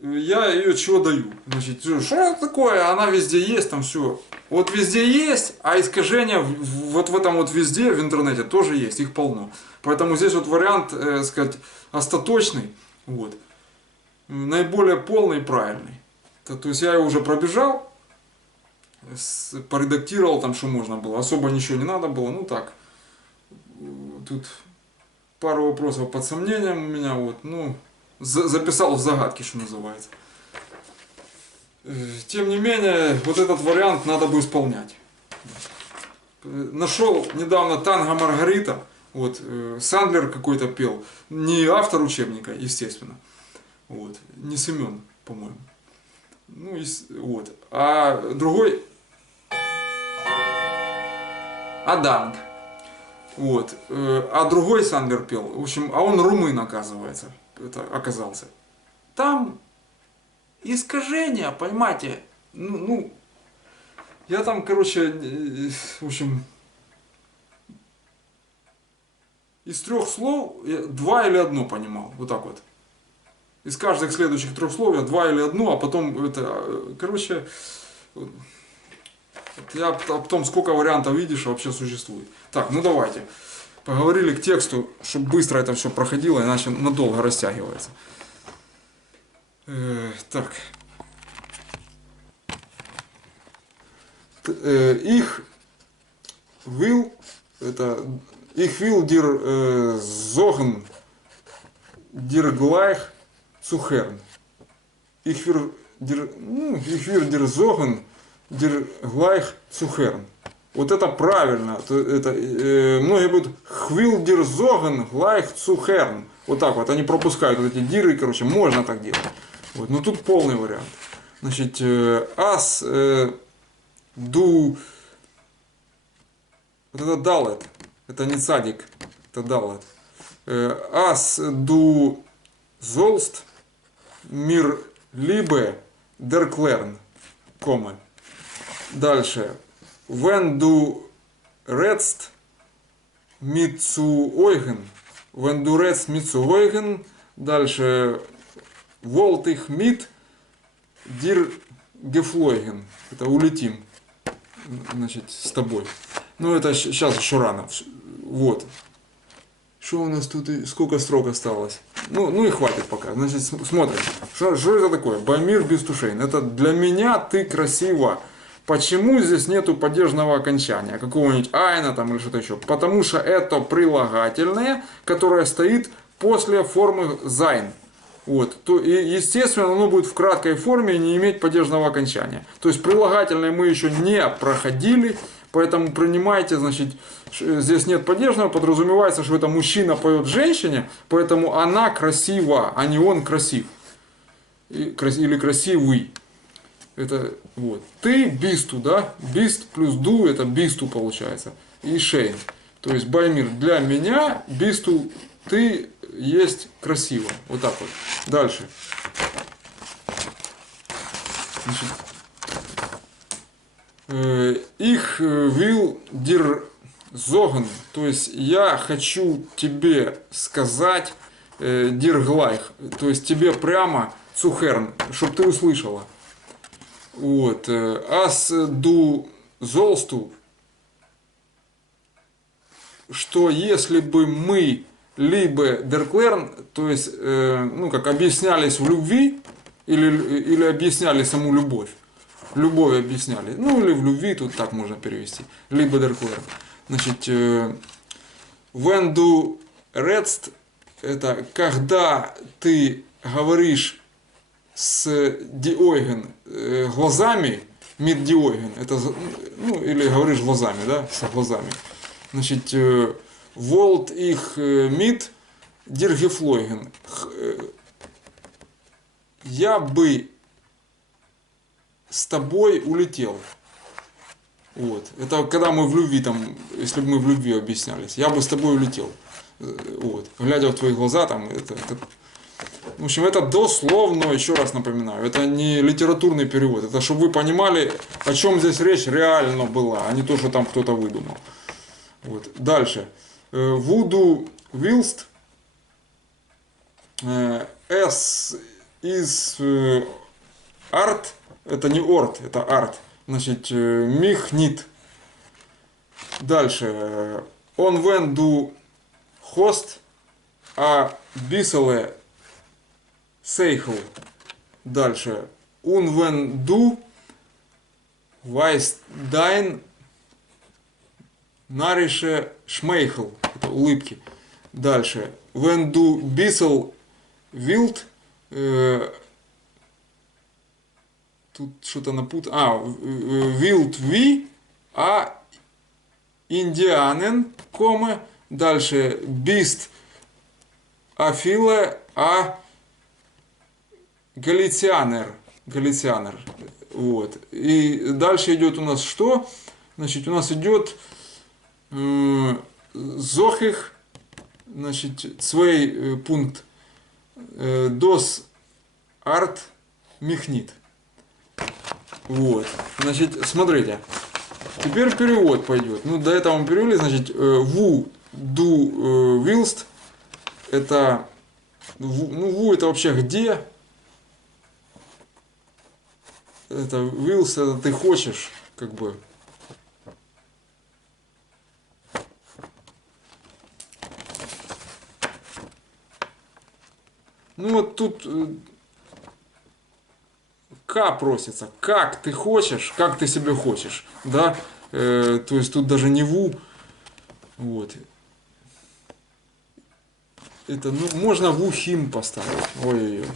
Я ее чего даю? Значит, что это такое? Она везде есть, там все. Вот везде есть, а искажения вот в этом вот везде в интернете тоже есть, их полно. Поэтому здесь вот вариант, сказать, остаточный, вот, наиболее полный и правильный. То есть я его уже пробежал, поредактировал там, что можно было. Особо ничего не надо было, ну так. Тут пару вопросов под сомнением у меня, вот, ну, записал в загадки, что называется. Тем не менее, вот этот вариант надо бы исполнять. Нашел недавно «Танго Маргарита», вот, Сандлер какой-то пел, не автор учебника, естественно, вот, не Семен, по-моему, ну, вот, а другой Аданг, вот, а другой Сандлер пел, в общем, а он румын, оказывается, это оказался. Там искажения, понимаете, ну, я там, короче, в общем, из 3 слов я 2 или 1 понимал, вот так вот. Из каждых следующих 3 слов я 2 или 1, а потом это, короче, я потом сколько вариантов видишь вообще существует. Так, ну давайте, поговорили к тексту, чтобы быстро это все проходило, иначе надолго растягивается. Так. Ich will dir sagen, dir gleich zu hören. Ich will dir sagen, dir gleich zu hören. Вот это правильно. Это, многие будут will dir sagen, gleich zu hören. Вот так вот. Они пропускают вот эти диры, короче, можно так делать. Вот. Но тут полный вариант. Значит, as du, вот это далет, это не цадик, это далет. As du sollst mir Liebe erklären, кома. Дальше. Wenn du redst mit zu eugen, wenn du redst mit zu eugen, дальше. Wollte ich mit dir geflogen. Это улетим. Значит, с тобой. Ну, это сейчас еще рано. Вот. Что у нас тут? Сколько строк осталось? Ну и хватит пока. Значит, смотрим. Что это такое? Баймир Бестушейн. Это для меня ты красива. Почему здесь нету падежного окончания? Какого-нибудь айна там или что-то еще? Потому что это прилагательное, которое стоит после формы sein. Вот. То, и, естественно, оно будет в краткой форме и не иметь падежного окончания. То есть прилагательное мы еще не проходили, поэтому принимайте, значит, здесь нет падежного, подразумевается, что это мужчина поет женщине, поэтому она красива, а не он красив. Или красивый. Это вот. Ты бисту, да? Бист плюс ду, это бисту получается. И шейн. То есть баймир для меня, бисту ты есть красиво. Вот так вот. Дальше. Значит, их will dir sagen, то есть я хочу тебе сказать dir gleich, то есть тебе прямо zu hören, чтобы ты услышала. Вот. As du sollst, что если бы мы либо дерклерн, то есть, ну, как объяснялись в любви, или объясняли саму любовь. Любовь объясняли. Ну, или в любви, тут так можно перевести. Либо дерклерн. Значит, when du redst, это когда ты говоришь с диоген глазами, mit диоген, это, ну, или говоришь глазами, да, с глазами. Значит, wollt ich mit dir geflogen. Я бы с тобой улетел. Вот. Это когда мы в любви, там, если бы мы в любви объяснялись. Я бы с тобой улетел. Вот. Глядя в твои глаза, там, это В общем, это дословно, еще раз напоминаю, это не литературный перевод, это чтобы вы понимали, о чем здесь речь реально была, а не то, что там кто-то выдумал. Вот. Дальше. Voodoo whilst S is art, это не орт, это арт, значит, mich nicht. Дальше. On when du host a bissele seichel. Дальше. Und wenn du weißt dein narische Schmeichel. Это улыбки. Дальше. Wenn du bissel wild. Тут что-то напутал. Wild wie a Indianen, кома. Дальше. Bist a viele a Галицианер. Галицианер. Вот. И дальше идет у нас что? Значит, у нас идет зохих, значит, свой пункт дос арт михнит. Вот. Значит, смотрите. Теперь перевод пойдет. Ну, до этого мы перевели, значит, ву ду вилст. Это, ну, ву это вообще где? Это вилст, это ты хочешь, как бы. Ну вот тут К просится, как ты хочешь, как ты себе хочешь, да, то есть тут даже не ву, вот. Это, ну, можно вухим поставить, ой-ой-ой.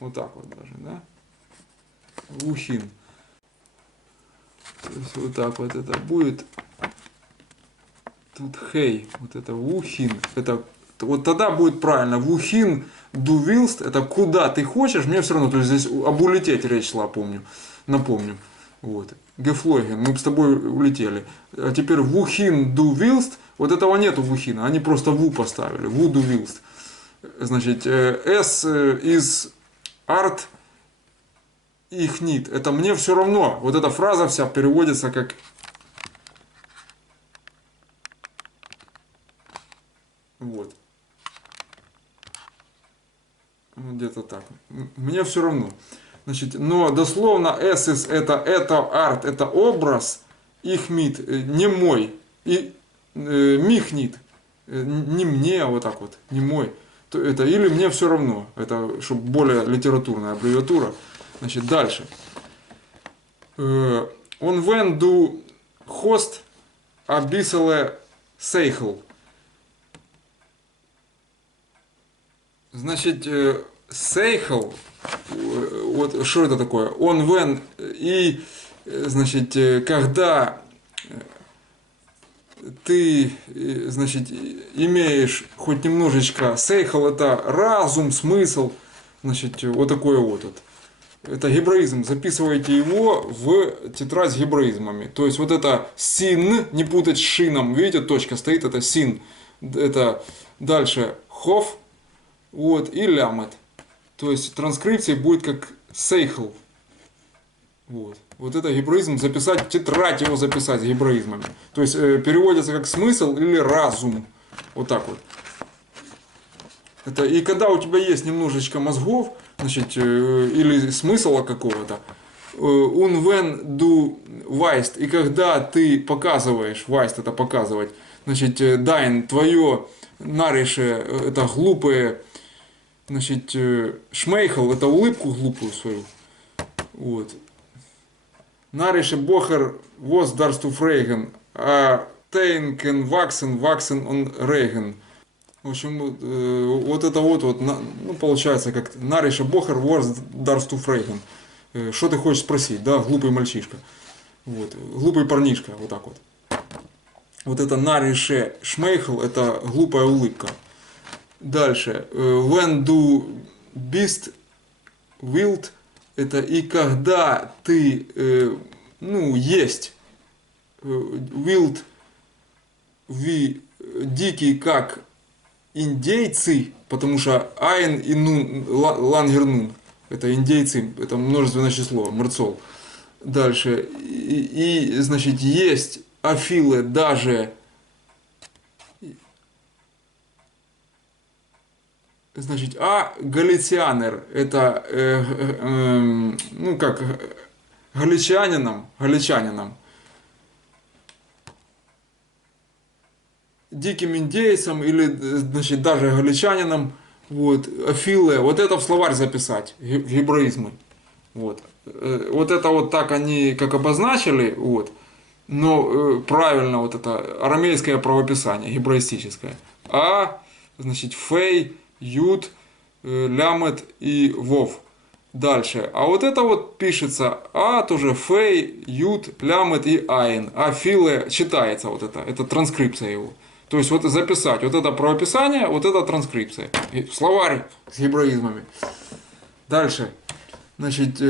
Вот так вот даже, да, вухин. То есть вот так вот это будет. Тут хей, вот это вухин, это вот тогда будет правильно. Вухин ду вилст, это куда ты хочешь, мне все равно, то есть здесь об улететь речь шла, помню, напомню. Вот. Гефлойген, мы с тобой улетели. А теперь вухин ду вилст, вот этого нету вухина, они просто ву поставили, ву ду вилст. Значит, с из арт их нит, это мне все равно. Вот эта фраза вся переводится как вот. Где-то так. Мне все равно. Значит, но дословно эсис это арт, это образ, их мит, не мой, и михнит, не мне, а вот так вот, не мой. То это или мне все равно, это чтобы более литературная аббревиатура. Значит, дальше. On when du host a bissele seichel. Значит, сейхл, вот что это такое? Он when и, значит, когда ты, значит, имеешь хоть немножечко, сейхл это разум, смысл, значит, вот такое вот. Это гебраизм, записывайте его в тетрадь с гебраизмами. То есть вот это син, не путать с шином, видите, точка стоит, это син. Это дальше хоф. Вот, и лямет. То есть транскрипция будет как сейхл. Вот. Вот это гебраизм, записать, тетрадь его записать с гебраизмами. То есть переводится как смысл или разум. Вот так вот. Это, и когда у тебя есть немножечко мозгов, значит, или смысла какого-то, un when du weißt, и когда ты показываешь, weißt это показывать, значит, dein, твое нарише, это глупое, значит, шмейхл, это улыбку глупую свою. Вот. Нарише бохер воз дарсту фрейген, а тейнкен ваксен, ваксен он рейген. В общем, вот это вот, ну, получается, как нарише бохер воз дарсту фрейген. Что ты хочешь спросить, да, глупый мальчишка. Вот. Глупый парнишка, вот так вот. Вот это нарише шмейхл, это глупая улыбка. Дальше. When du bist wild, это и когда ты, ну, есть. Wild, дикий как индейцы, потому что айн и нун, лангер нун, это индейцы, это множественное число, мрцол. Дальше, значит, есть афилы даже, значит, галицианер, это, ну как, галичанином, диким индейцам или, значит, даже галичанином, вот, афилы, вот это в словарь записать, гебраизмы, вот. Вот это вот так они как обозначили, вот, но правильно вот это арамейское правописание, гебраистическое. Значит, фей, юд, лямет и вов. Дальше. А вот это вот пишется тоже фей, юд, лямет и айн. А филе читается вот это транскрипция его. То есть вот записать вот это правописание, вот это транскрипция. Словарь с гебраизмами. Дальше. Значит,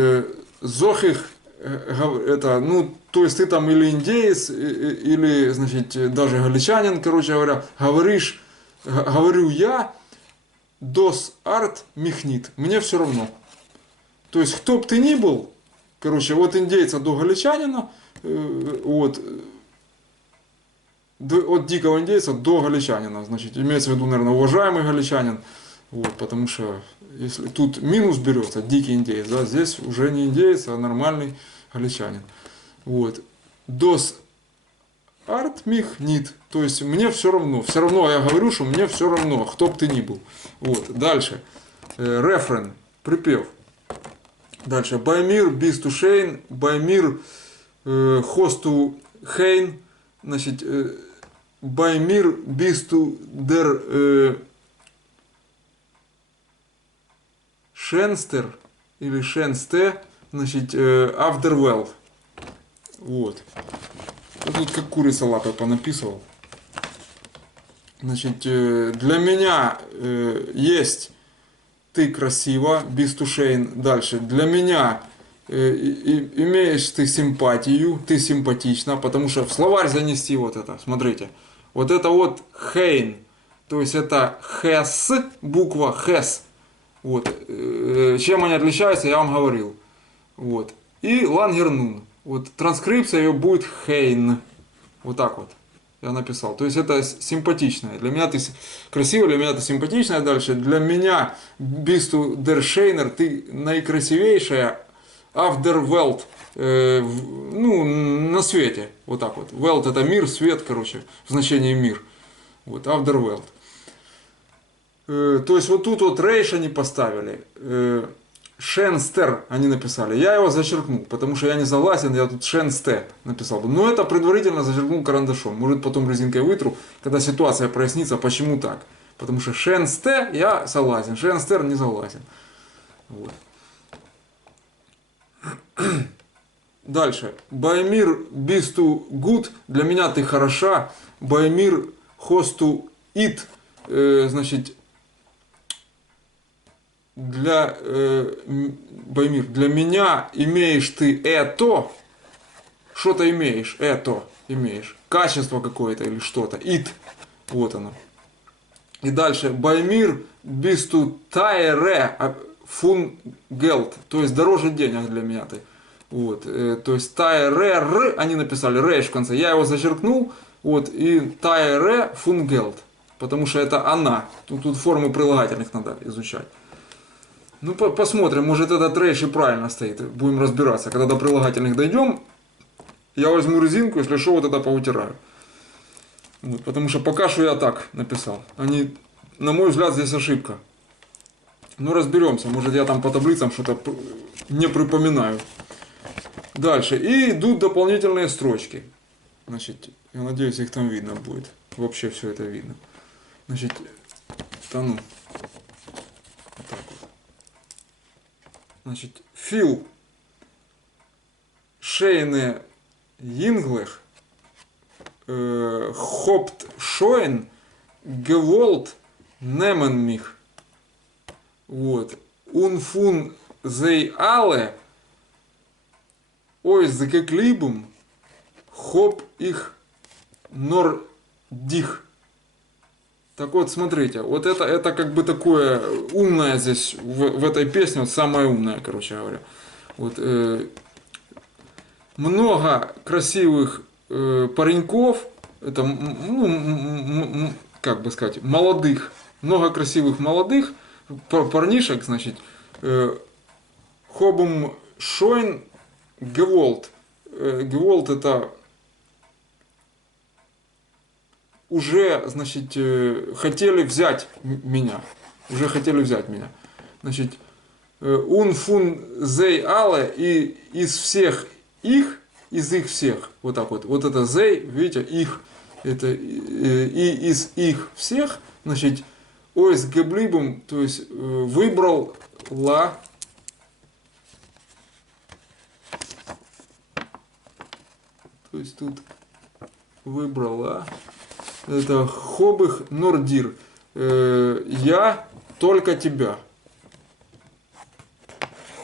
зохих, это, ну, то есть ты там или индеец, или, значит, даже галичанин, короче говоря, говорю я, дос арт михнит, мне все равно. То есть, кто бы ты ни был, короче, от индейца до галичанина, от дикого индейца до галичанина, значит, имеется в виду, наверное, уважаемый галичанин, вот, потому что если тут минус берется, дикий индеец, да, здесь уже не индеец, а нормальный галичанин. Вот. Дос арт мих нит, то есть мне все равно я говорю, что мне все равно, кто бы ты ни был. Вот. Дальше. Рефрен, припев. Дальше. Баймир бистушейн, баймир хосту хейн, значит, баймир бисту дер шенстер или шенсте, значит, авдервелд. Вот. Тут как курица лапой понаписывал. Значит, для меня есть ты красиво, бистушейн. Дальше. Для меня имеешь ты симпатию, ты симпатична, потому что в словарь занести вот это, смотрите. Вот это вот хейн, то есть это хэс, буква хэс. Вот. Чем они отличаются, я вам говорил. Вот. И лангернун. Вот транскрипция ее будет хейн. Вот так вот я написал. То есть это симпатичная. Для меня ты красивая, для меня ты симпатичная. Дальше. Для меня бисту дершейнер, ты наикрасивейшая авдервелт. Ну, на свете. Вот так вот. Велт это мир, свет, короче, в значении мир. Вот, авдервелт. То есть вот тут вот рейш они поставили. Шенстер они написали. Я его зачеркнул, потому что я не согласен, я тут шенсте написал. Но это предварительно зачеркнул карандашом. Может потом резинкой вытру, когда ситуация прояснится, почему так. Потому что шенсте я согласен, шенстер не согласен. Вот. Дальше. Баймир бисту гуд, для меня ты хороша. Баймир хосту ит, значит, Баймир, для меня имеешь ты это, что-то имеешь, это имеешь, качество какое-то или что-то, ит, вот оно. И дальше, Баймир бисту тайре фун гелд, то есть дороже денег для меня ты. Вот, то есть тайре, р, они написали рейш в конце, я его зачеркнул, вот, и тайре фун гелд, потому что это она, тут формы прилагательных надо изучать. Ну, посмотрим, может этот рейш и правильно стоит. Будем разбираться. Когда до прилагательных дойдем, я возьму резинку, если что, вот это поутираю. Вот, потому что пока что я так написал. Они, на мой взгляд, здесь ошибка. Ну, разберемся. Может, я там по таблицам что-то не припоминаю. Дальше. И идут дополнительные строчки. Значит, я надеюсь, их там видно будет. Вообще все это видно. Значит, ну. Вот так вот. Значит, фил шейне йинглех хопт шоен геволт немен мих. Вот. Унфун зей але ой закеклибум хоп их нор дих. Так вот, смотрите, вот это как бы такое умное здесь в этой песне, вот самое умное, короче говоря. Вот, много красивых пареньков, это, как бы сказать, молодых, много красивых молодых парнишек, значит, Хобум Шойн Геволт. Геволт это уже, значит, хотели взять меня. Уже хотели взять меня. Значит, ун фун зей але, и из всех их, из их всех, вот так вот, вот это зей, видите, их, это и из их всех, значит, ось геблибум, то есть выбрал ла, то есть тут выбрала, это хобых нордир, я только тебя.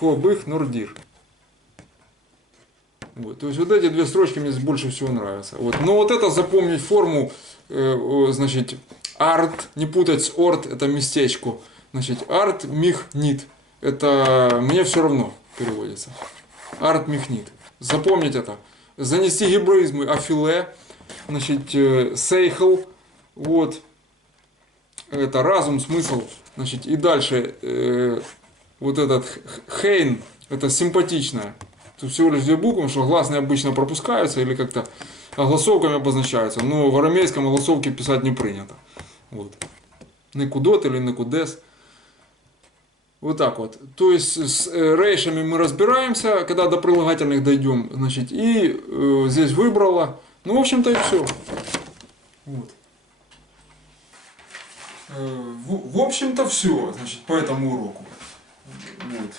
Хобых нордир. Вот, то есть вот эти две строчки мне больше всего нравятся. Вот. Но вот это запомнить форму, значит, арт, не путать с орт, это местечко. Значит, арт мих нит. Это мне все равно переводится. Арт мих нит. Запомнить это. Занести гебраизмы афиле, значит, сейхл, вот, это разум, смысл, значит, и дальше вот этот хейн, это симпатичное. Тут всего лишь две буквы, что гласные обычно пропускаются или как-то огласовками обозначаются, но в арамейском огласовки писать не принято. Вот. Некудот или некудес. Вот так вот. То есть с рейшами мы разбираемся, когда до прилагательных дойдем, значит, и здесь выбрала. Ну, в общем-то, и все. Вот. В общем-то, все, значит, по этому уроку. Вот.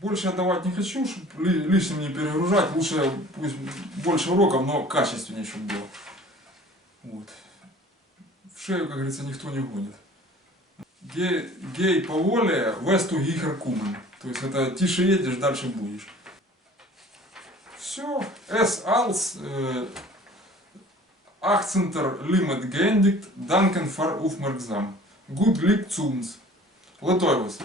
Больше я давать не хочу, чтобы лишним не перегружать. Лучше пусть больше уроков, но качественнее, чтобы было. Вот. В шею, как говорится, никто не гонит. Гей по воле, весту гихер кумен. То есть это тише едешь, дальше будешь. Все. Es als Akzenter limit geendigt, danken for aufmerksam. Good lieb zu uns. Литовець.